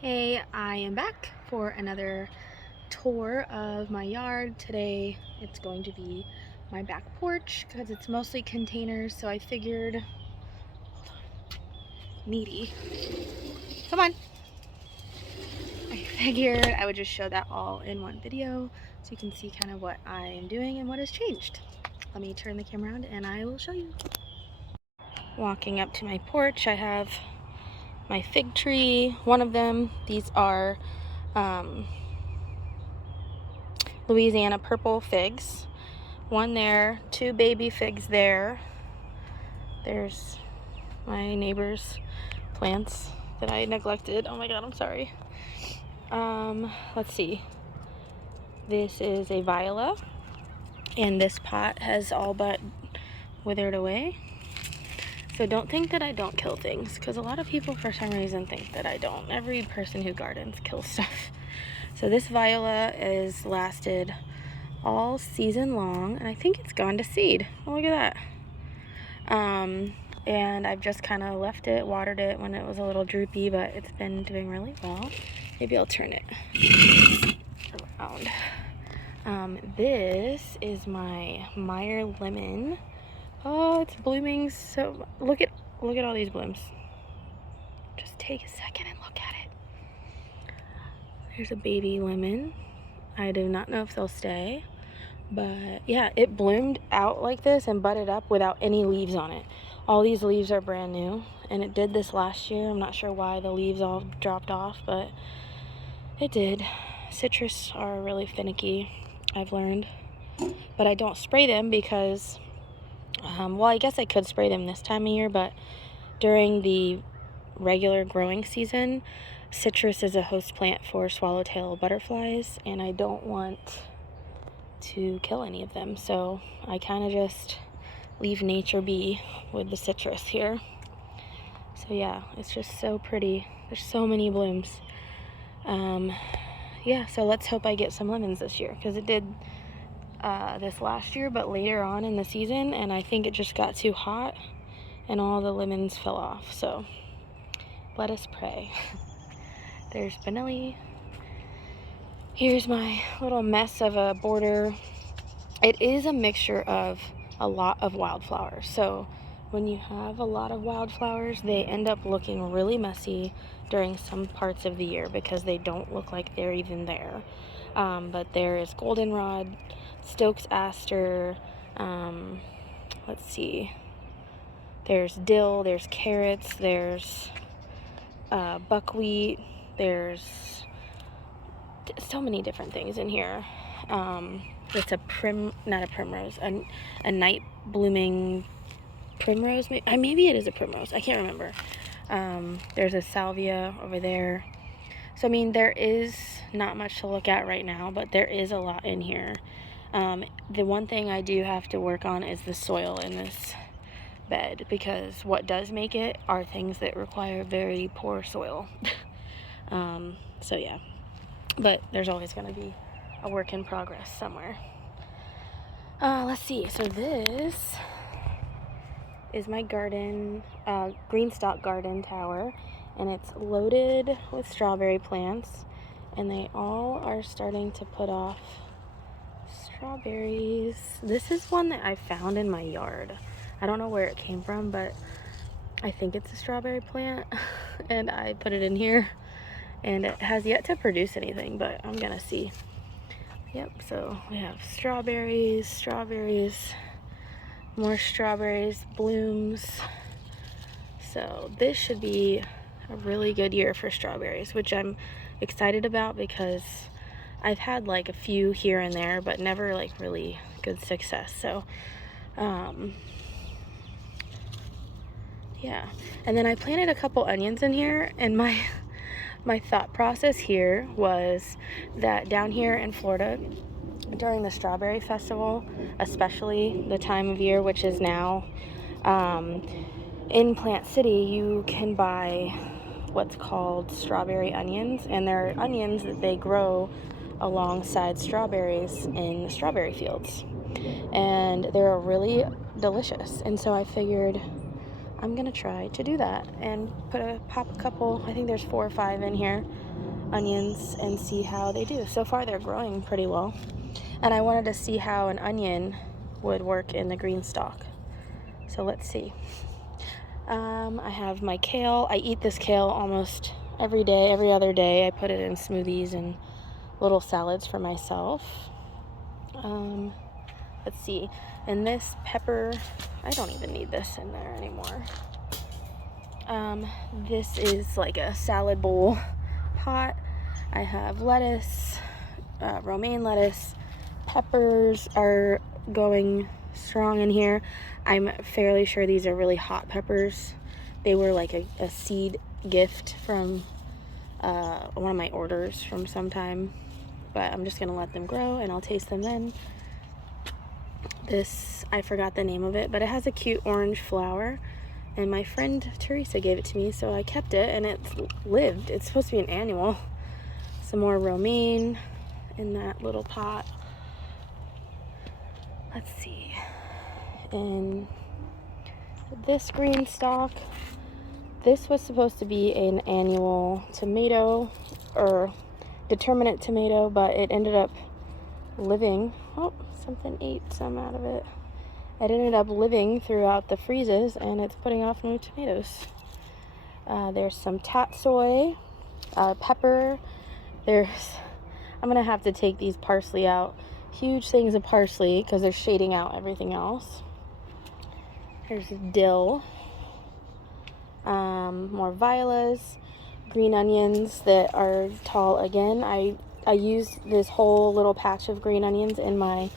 Hey, I am back for another tour of my yard. Today it's going to be my back porch because it's mostly containers, so I figured, hold on, needy, come on. I figured I would just show that all in one video so you can see kind of what I am doing and what has changed. Let me turn the camera around and I will show you. Walking up to my porch, I have my fig tree, one of them. These are Louisiana purple figs. One there, two baby figs there. There's my neighbor's plants that I neglected. Oh my god, I'm sorry. Let's see. This is a viola, and this pot has all but withered away. So don't think that I don't kill things, because a lot of people for some reason think that I don't. Every person who gardens kills stuff. So this viola is lasted all season long, and I think it's gone to seed. Oh, look at that. And I've just kind of left it, watered it when it was a little droopy, but it's been doing really well. Maybe I'll turn it around. This is my Meyer lemon. Oh, it's blooming so. Look at all these blooms. Just take a second and look at it. There's a baby lemon. I do not know if they'll stay, but yeah, it bloomed out like this and budded up without any leaves on it. All these leaves are brand new, and it did this last year. I'm not sure why the leaves all dropped off, but it did. Citrus are really finicky, I've learned, but I don't spray them because well, I guess I could spray them this time of year, but during the regular growing season, citrus is a host plant for swallowtail butterflies, and I don't want to kill any of them, so I kind of just leave nature be with the citrus here. So yeah, it's just so pretty. There's so many blooms. Yeah, so let's hope I get some lemons this year, because it did this last year, but later on in the season, and I think it just got too hot and all the lemons fell off. So let us pray. There's vanilla. Here's my little mess of a border. It is a mixture of a lot of wildflowers. So when you have a lot of wildflowers, they end up looking really messy during some parts of the year because they don't look like they're even there. But there is goldenrod, Stokes aster, let's see, there's dill, there's carrots, there's buckwheat, there's so many different things in here. It's not a primrose, a night blooming primrose. Maybe it is a primrose. I can't remember. There's a salvia over there. So I mean, there is not much to look at right now, but there is a lot in here. The one thing I do have to work on is the soil in this bed, because what does make it are things that require very poor soil. So yeah, but there's always going to be a work in progress somewhere. Let's see. So this is my garden, green stalk garden tower, and it's loaded with strawberry plants, and they all are starting to put off strawberries. This is one that I found in my yard. I don't know where it came from, but I think it's a strawberry plant and I put it in here, and it has yet to produce anything, but I'm gonna see. Yep, so we have strawberries, more strawberries, blooms. So this should be a really good year for strawberries, which I'm excited about because I've had like a few here and there, but never like really good success. So yeah, and then I planted a couple onions in here, and my thought process here was that down here in Florida during the strawberry festival, especially the time of year, which is now, in Plant City you can buy what's called strawberry onions, and they're onions that they grow alongside strawberries in the strawberry fields, and they're really delicious. And so I figured I'm gonna try to do that and pop a couple, I think there's 4 or 5 in here, onions, and see how they do. So far they're growing pretty well. And I wanted to see how an onion would work in the green stalk. So let's see. I have my kale. I eat this kale almost every day, every other day. I put it in smoothies and little salads for myself. Let's see. And this pepper, I don't even need this in there anymore. This is like a salad bowl pot. I have lettuce, romaine lettuce. Peppers are going strong in here. I'm fairly sure these are really hot peppers. They were like a seed gift from one of my orders from sometime, but I'm just gonna let them grow and I'll taste them then. This, I forgot the name of it, but it has a cute orange flower, and my friend Teresa gave it to me, so I kept it, and it's lived. It's supposed to be an annual. Some more romaine in that little pot. Let's see. And this green stalk, this was supposed to be an annual tomato or determinate tomato, but it ended up living. Oh, something ate some out of it. It ended up living throughout the freezes, and it's putting off new tomatoes. There's some tatsoi, pepper. I'm gonna have to take these parsley out. Huge things of parsley because they're shading out everything else. Here's dill. More violas, green onions that are tall again. I used this whole little patch of green onions in my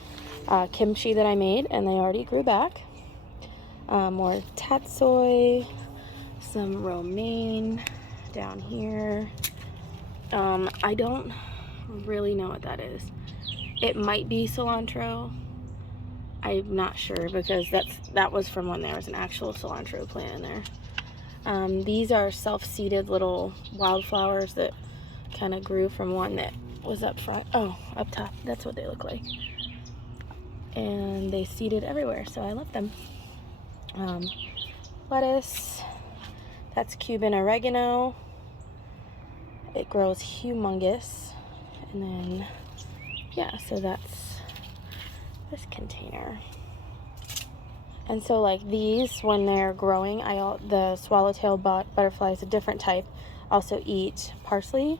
kimchi that I made, and they already grew back. More tatsoi, some romaine down here. I don't really know what that is. It might be cilantro. I'm not sure because that was from when there was an actual cilantro plant in there. These are self-seeded little wildflowers that kind of grew from one that was up front. Oh, up top. That's what they look like. And they seeded everywhere, so I love them. Lettuce. That's Cuban oregano. It grows humongous. And then, yeah, so that's this container. And so like these, when they're growing, the swallowtail butterflies, a different type, also eat parsley.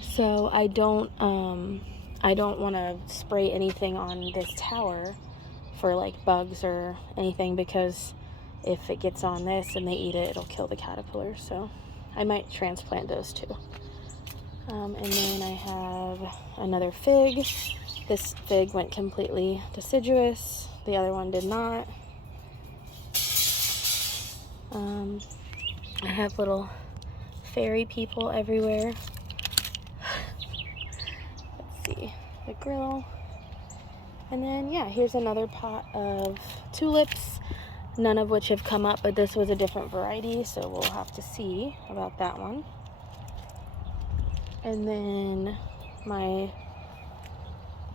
So I don't want to spray anything on this tower for like bugs or anything, because if it gets on this and they eat it, it'll kill the caterpillars. So I might transplant those too. And then I have another fig. This fig went completely deciduous. The other one did not. I have little fairy people everywhere. Let's see, the grill. And then, yeah, here's another pot of tulips, none of which have come up, but this was a different variety, so we'll have to see about that one. And then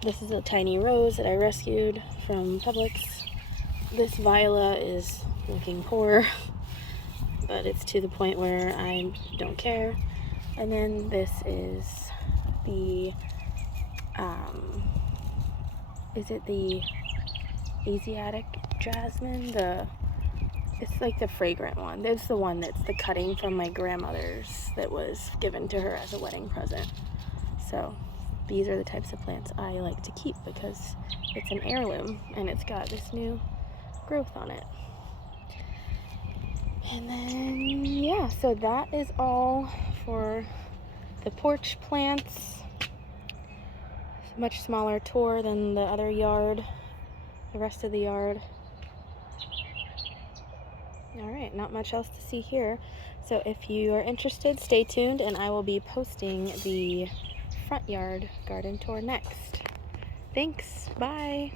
this is a tiny rose that I rescued from Publix. This viola is looking poor, but it's to the point where I don't care. And then this is the, is it the Asiatic jasmine? It's like the fragrant one. It's the one that's the cutting from my grandmother's that was given to her as a wedding present. So these are the types of plants I like to keep because it's an heirloom and it's got this new growth on it. And then, yeah, so that is all for the porch plants. Much smaller tour than the other yard, the rest of the yard. All right, not much else to see here. So if you are interested, stay tuned, and I will be posting the front yard garden tour next. Thanks, bye.